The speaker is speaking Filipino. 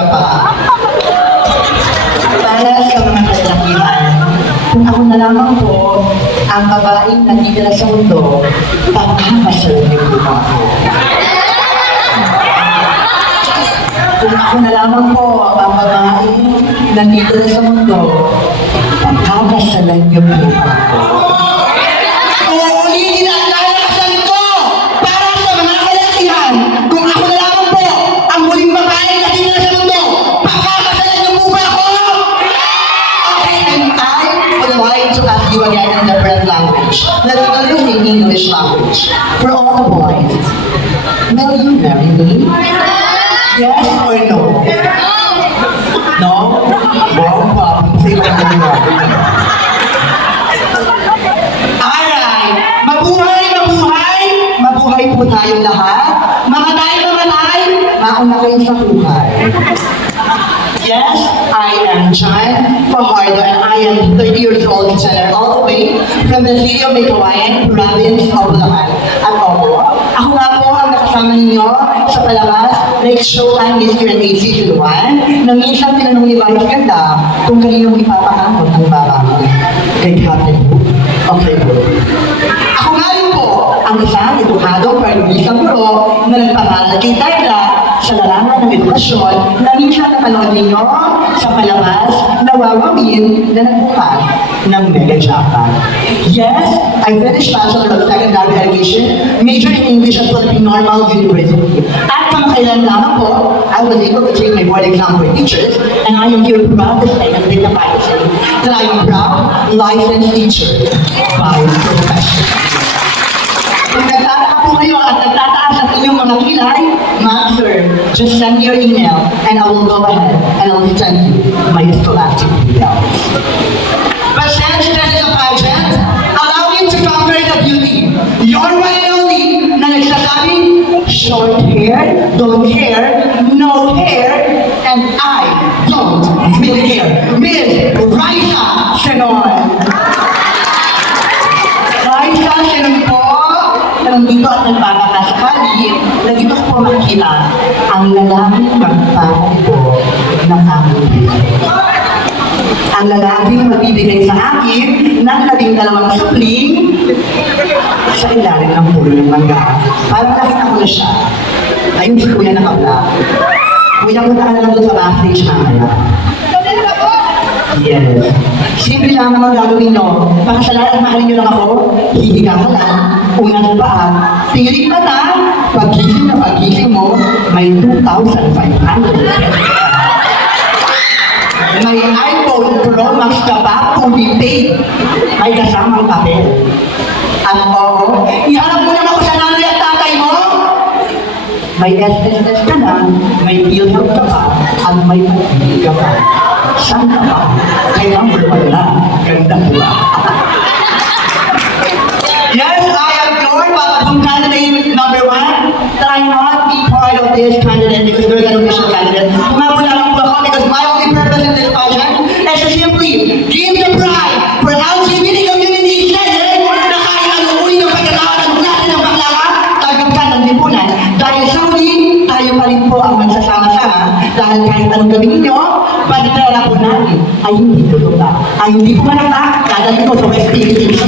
Teka pa. Para sa mga kalalakihan, kung ako na lamang po ang babaeng nandito sa mundo, pagkakasalan niyo po ba ako? Kung ako na lamang po ang babaeng nandito sa mundo, pagkakasalan niyo po ba ako? Uulitin ang lalakasan ko para sa mga kalalakihan, kung ako na lamang po ang huling babaeng nandito sa mundo, pagkakasalan niyo po ba ako? Okay, and I would like to ask you again in different language. Let's go using English language. For all the boys, will you marry me? Yes or no? No? Wrong problem. Say what you want. Alright. Mabuhay, mabuhay! Mabuhay po tayong lahat. Mamatay, mamatay! Mauna kayo sa buhay. Yes, I am John Fajardo and I am 30 years old senator all the way from the city of Mikawayan, province of Bulacan. At ako nga po ang nakasama ninyo sa palabas Next Showtime Mr. and Maid Season 1 na minsan tinanong ni Vice Ganda kung kaninong ipapakamot ang babae. Kay Captain Hook. Okay po. Ako nga rin po ang isang edukadong parlumisang guro na nagpaparal kay Tayla sa larangan ng edukasyon na minsan napanood ninyo sa palabas na wawawin na nagbukas ng Mega Japan. Yes, I finished Bachelor of Secondary Education, major in English at Philippine Normal University. At kamakailan lamang po, I was able to take my board exam for teachers and I am here proud to say and dignify to say that I am proud licensed teacher by profession. Kung nagtataka po kayo at nagtataas ang inyong mga kilay, ma'am sir, just send me your email and I will go ahead and I will send you my scholastic details. But since this is a pageant, allow me to conquer the beauty. Your one and only na nagsasabing, short hair, don't care, no hair, and I don't really care. Miss Raisa Senon. Raisa Senon po, nandito at nagpapakasakali, nandito ko po makita ang lalaking magpapapo na aking ang lalaking magbibigay sa akin ng 12 supling sa ilalim ng pulo ng mangga. Parang nakita ko na siya. Ayun si Kuya nakabla. Kuya, punta ka na lang doon sa backstage mamaya. Yes. Simple lang naman gagawin nyo. Pakasalan at mahalin nyo lang ako, hihiga ka lang, unang paa, tirik mata, pagkising mo, may 2,500. May iPhone Pro Max ka pa, fully paid. May kasamang papel. At oo, iharap mo naman ako sa nanay at tatay mo. May SSS ka na, may PhilHealth ka pa, at may pag-ibig ka pa. Saan ka pa? Kay number 1 na, ganda po ba? Yes, I am your Papagong candidate number 1. Try not be part of this candidate because we're an official candidate. Kumapula lang po ako because my only purpose in this pageant is to simply give the pride for LGBT community standard na kahit ano-uwi ng pagkakawa ng natin ng baklava, tagapkan ng lipunan. Dahil sorry, tayo pa rin po ang magsasama-sama dahil kahit anong gawin ninyo, pagkakala po namin ay hindi totoo. Ay hindi po manata, dadalhin ko sa West Philippines.